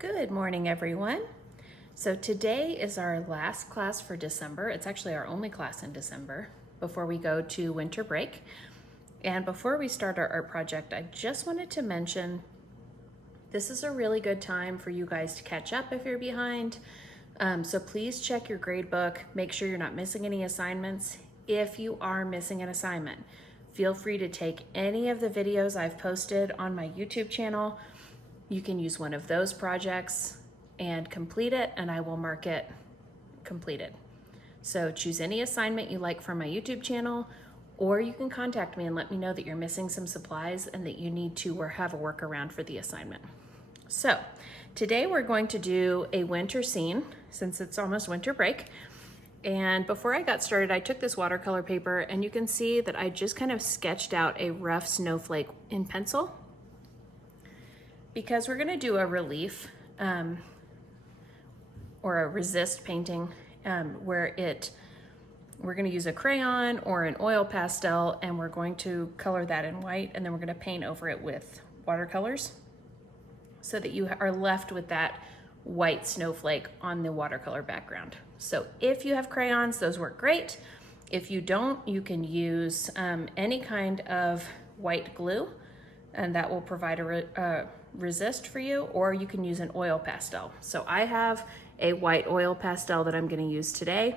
Good morning, everyone. So today is our last class for December. It's actually our only class in December before we go to winter break. And before we start our art project, I just wanted to mention this is a really good time for you guys to catch up if you're behind. So please check your grade book. Make sure you're not missing any assignments. If you are missing an assignment, feel free to take any of the videos I've posted on my YouTube channel. You can use one of those projects and complete it, and I will mark it completed. So choose any assignment you like from my YouTube channel, or you can contact me and let me know that you're missing some supplies and that you need to or have a workaround for the assignment. So today we're going to do a winter scene since it's almost winter break. And before I got started, I took this watercolor paper and you can see that I just kind of sketched out a rough snowflake in pencil. Because we're gonna do a relief or a resist painting we're gonna use a crayon or an oil pastel, and we're going to color that in white, and then we're gonna paint over it with watercolors so that you are left with that white snowflake on the watercolor background. So if you have crayons, those work great. If you don't, you can use any kind of white glue, and that will provide a resist for you, or you can use an oil pastel. So I have a white oil pastel that I'm going to use today.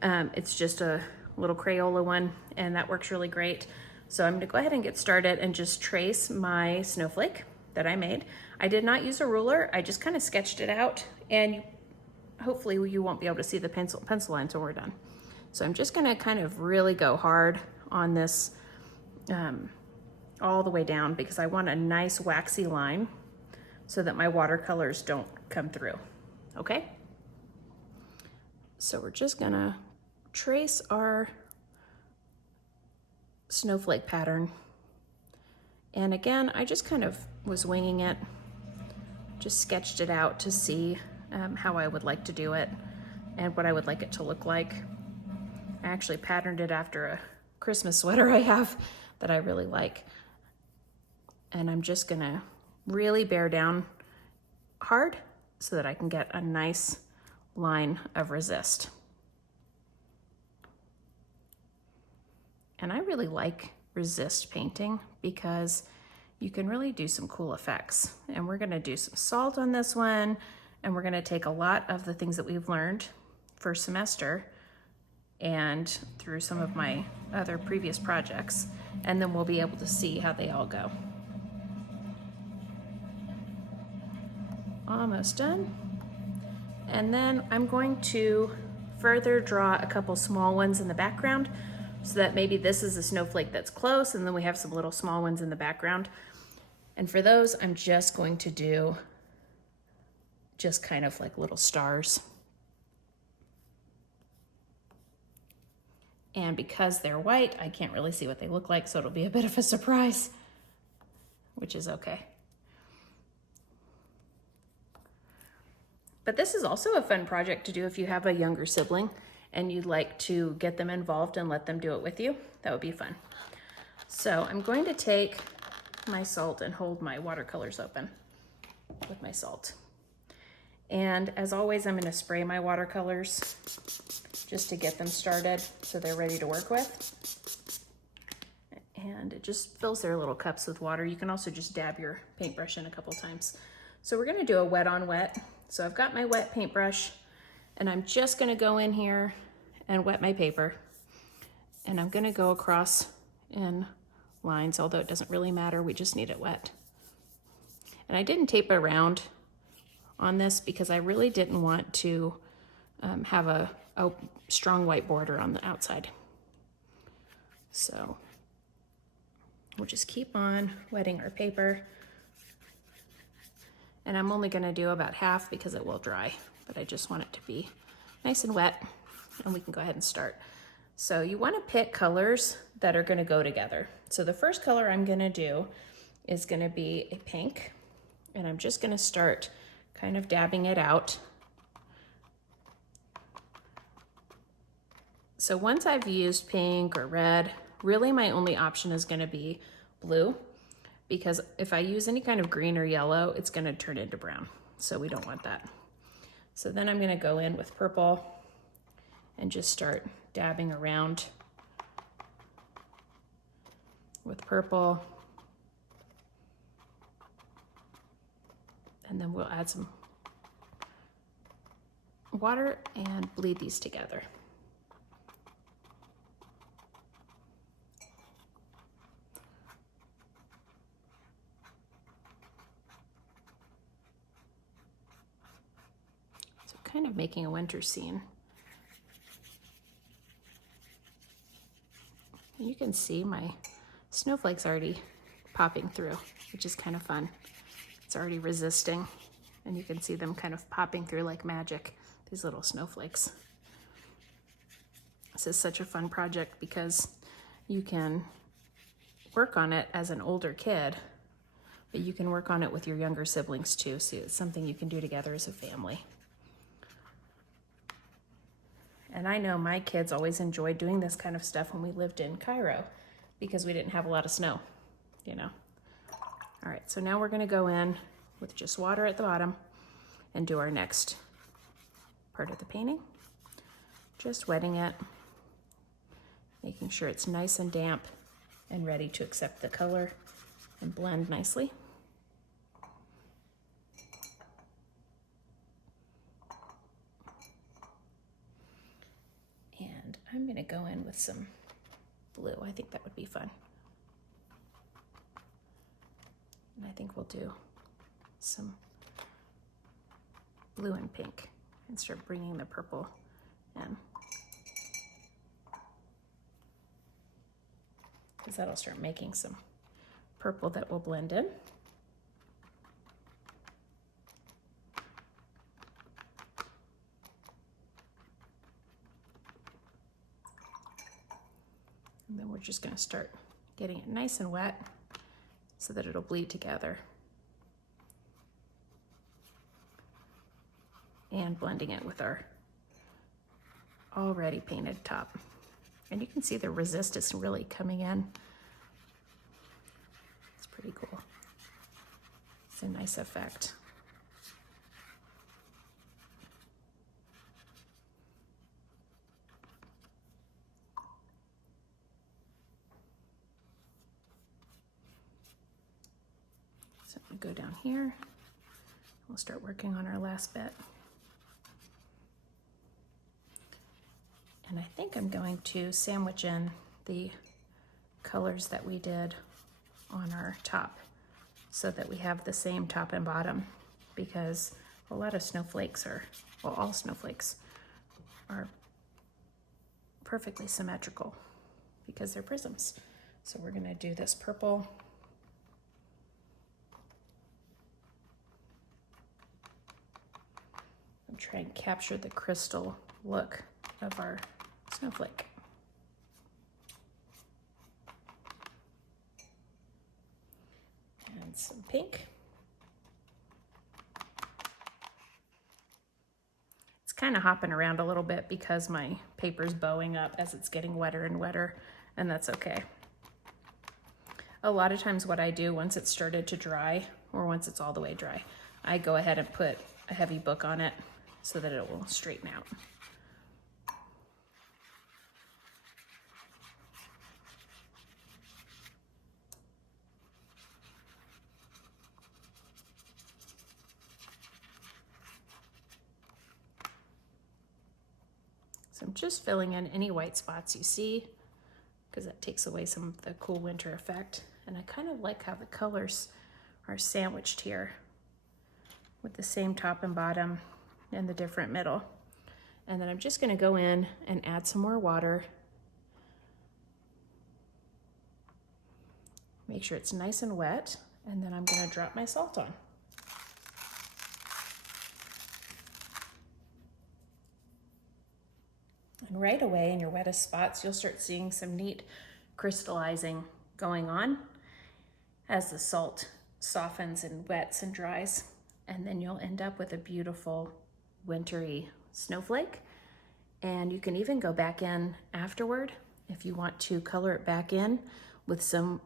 It's just a little Crayola one, and that works really great. So I'm going to go ahead and get started and just trace my snowflake that I made. I did not use a ruler. I just kind of sketched it out, and hopefully you won't be able to see the pencil line until we're done. So I'm just going to kind of really go hard on this all the way down because I want a nice waxy line so that my watercolors don't come through, okay? So we're just gonna trace our snowflake pattern. And again, I just kind of was winging it, just sketched it out to see how I would like to do it and what I would like it to look like. I actually patterned it after a Christmas sweater I have that I really like. And I'm just gonna really bear down hard so that I can get a nice line of resist. And I really like resist painting because you can really do some cool effects. And we're gonna do some salt on this one, and we're gonna take a lot of the things that we've learned first semester and through some of my other previous projects, and then we'll be able to see how they all go. Almost done. And then I'm going to further draw a couple small ones in the background so that maybe this is a snowflake that's close, and then we have some little small ones in the background. And for those, I'm just going to do just kind of like little stars. And because they're white, I can't really see what they look like, so it'll be a bit of a surprise, which is okay. But this is also a fun project to do if you have a younger sibling and you'd like to get them involved and let them do it with you. That would be fun. So I'm going to take my salt and hold my watercolors open with my salt. And as always, I'm going to spray my watercolors just to get them started so they're ready to work with. And it just fills their little cups with water. You can also just dab your paintbrush in a couple times. So we're going to do a wet on wet. So I've got my wet paintbrush, and I'm just gonna go in here and wet my paper. And I'm gonna go across in lines, although it doesn't really matter, we just need it wet. And I didn't tape around on this because I really didn't want to have a strong white border on the outside. So we'll just keep on wetting our paper. And I'm only gonna do about half because it will dry, but I just want it to be nice and wet, and we can go ahead and start. So you wanna pick colors that are gonna go together. So the first color I'm gonna do is gonna be a pink, and I'm just gonna start kind of dabbing it out. So once I've used pink or red, really my only option is gonna be blue, because if I use any kind of green or yellow, it's gonna turn into brown. so we don't want that. So then I'm gonna go in with purple and just start dabbing around with purple. And then we'll add some water and bleed these together. So kind of making a winter scene. And you can see my snowflakes already popping through, which is kind of fun. It's already resisting, and you can see them kind of popping through like magic, these little snowflakes. This is such a fun project because you can work on it as an older kid, but you can work on it with your younger siblings too, so it's something you can do together as a family. And I know my kids always enjoyed doing this kind of stuff when we lived in Cairo because we didn't have a lot of snow, you know. All right, so now we're gonna go in with just water at the bottom and do our next part of the painting. Just wetting it, making sure it's nice and damp and ready to accept the color and blend nicely. And I'm gonna go in with some blue. I think that would be fun. And I think we'll do some blue and pink and start bringing the purple in. Because that'll start making some purple that will blend in. And then we're just going to start getting it nice and wet so that it'll bleed together. And blending it with our already painted top. And you can see the resistance really coming in. It's pretty cool. It's a nice effect. So I'm gonna go down here. We'll start working on our last bit. And I think I'm going to sandwich in the colors that we did on our top so that we have the same top and bottom, because a lot of snowflakes are, well, all snowflakes are perfectly symmetrical because they're prisms. So we're gonna do this purple. And try and capture the crystal look of our snowflake. And some pink. It's kind of hopping around a little bit because my paper's bowing up as it's getting wetter and wetter, and that's okay. A lot of times what I do once it's started to dry, or once it's all the way dry, I go ahead and put a heavy book on it so that it will straighten out. So I'm just filling in any white spots you see, because that takes away some of the cool winter effect. And I kind of like how the colors are sandwiched here with the same top and bottom and the different middle. And then I'm just going to go in and add some more water. Make sure it's nice and wet, and then I'm going to drop my salt on. And right away in your wettest spots, you'll start seeing some neat crystallizing going on as the salt softens and wets and dries. And then you'll end up with a beautiful wintry snowflake. And you can even go back in afterward if you want to color it back in with some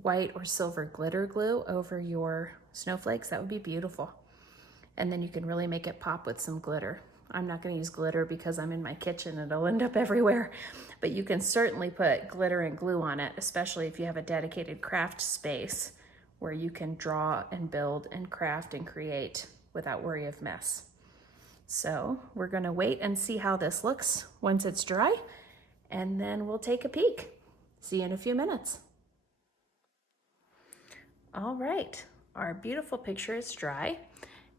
white or silver glitter glue over your snowflakes. That would be beautiful. and then you can really make it pop with some glitter. I'm not going to use glitter because I'm in my kitchen and it'll end up everywhere, but you can certainly put glitter and glue on it, especially if you have a dedicated craft space where you can draw and build and craft and create without worry of mess. So we're going to wait and see how this looks once it's dry, and then we'll take a peek. See you in a few minutes. All right, our beautiful picture is dry.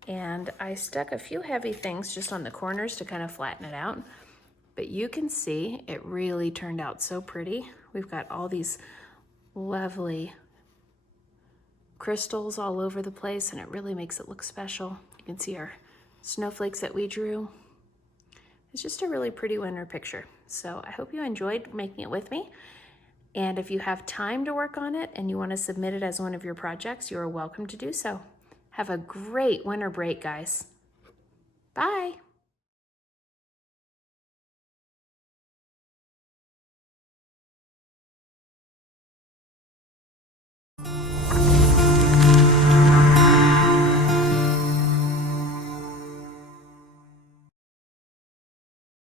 And I stuck a few heavy things just on the corners to kind of flatten it out. But you can see it really turned out so pretty. We've got all these lovely crystals all over the place, and it really makes it look special. You can see our snowflakes that we drew. It's just a really pretty winter picture. So I hope you enjoyed making it with me. And if you have time to work on it and you want to submit it as one of your projects, you are welcome to do so. Have a great winter break, guys. Bye.